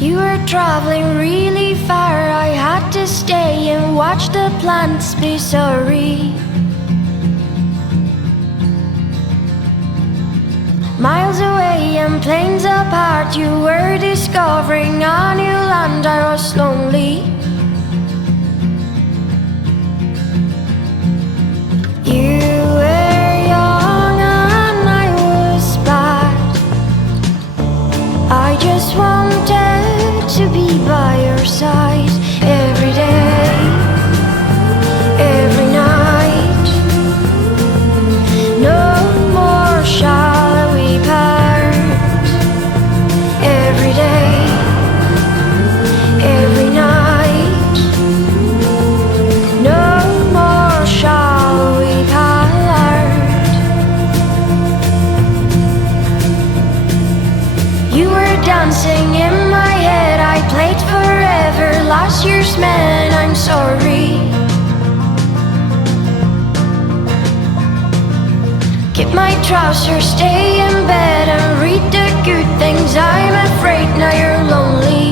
You were traveling really far. I had to stay and watch the plants be sorry. Miles away and planes apart, you were discovering a new land. I was lonely. You were young and I was bad. I just wanted to be by your side every day, every night. No more shall we part. Every day, every night. No more shall we part. You were dancing in my head. I played forever, last year's man. I'm sorry. Get my trousers, stay in bed and read the good things. I'm afraid now you're lonely.